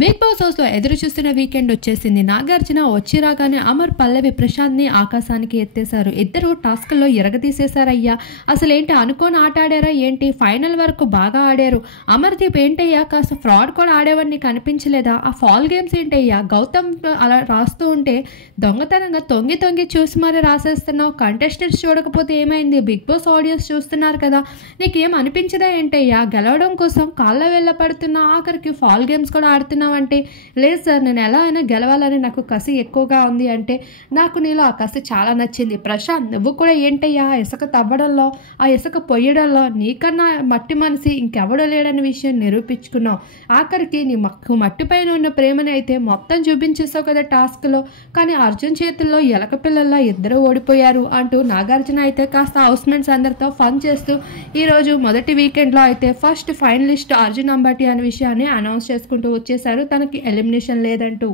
Big boss హౌస్లో ఎదురు చూస్తున్న వీకెండ్ వచ్చేసింది. నాగార్జున వచ్చి రాగానే అమర్, పల్లవి, ప్రశాంత్ని ఆకాశానికి ఎత్తేశారు. ఇద్దరు టాస్క్లో ఎరగదీసేశారయ్యా. అసలేంటి అనుకోని ఆట ఆడారా ఏంటి? ఫైనల్ వరకు బాగా ఆడారు. అమర్దీప్ ఏంటయ్యా కాస్త ఫ్రాడ్ కూడా ఆడేవాడిని కనిపించలేదా? ఆ ఫాల్ గేమ్స్ ఏంటయ్యా? గౌతమ్ అలా రాస్తూ ఉంటే దొంగతనంగా తొంగి తొంగి చూసి మరీ రాసేస్తున్నావు. కంటెస్టెంట్స్ చూడకపోతే ఏమైంది? బిగ్ బాస్ ఆడియన్స్ చూస్తున్నారు కదా, నీకేం అనిపించదా ఏంటయ్యా? గెలవడం కోసం కాళ్ళ వెళ్ళ పడుతున్నా, ఆఖరికి ఫాల్ గేమ్స్ కూడా ఆడుతున్నావు అంటే, లేదు సార్ నేను ఎలా అయినా గెలవాలని నాకు కసి ఎక్కువగా ఉంది అంటే, నాకు నీలో ఆ కసి చాలా నచ్చింది. ప్రశాంత్ నువ్వు కూడా ఏంటయ్యా ఇసుక తవ్వడంలో, ఆ ఇసుక పొయ్యడంలో నీకన్నా మట్టి మనిషి ఇంకెవడో లేడని విషయం నిరూపించుకున్నావు. ఆఖరికి నీ మట్టి పైన ఉన్న ప్రేమని అయితే మొత్తం చూపించేసావు కదా టాస్క్లో. కానీ అర్జున్ చేతుల్లో ఎలక పిల్లల్లా ఇద్దరు ఓడిపోయారు అంటూ నాగార్జున అయితే కాస్త హౌస్మేట్స్ అందరితో ఫన్ చేస్తూ ఈరోజు మొదటి వీకెండ్లో అయితే ఫస్ట్ ఫైనలిస్ట్ అర్జున్ అంబటి అనే విషయాన్ని అనౌన్స్ చేసుకుంటూ వచ్చేసారు, తనకి ఎలిమినేషన్ లేదంటూ.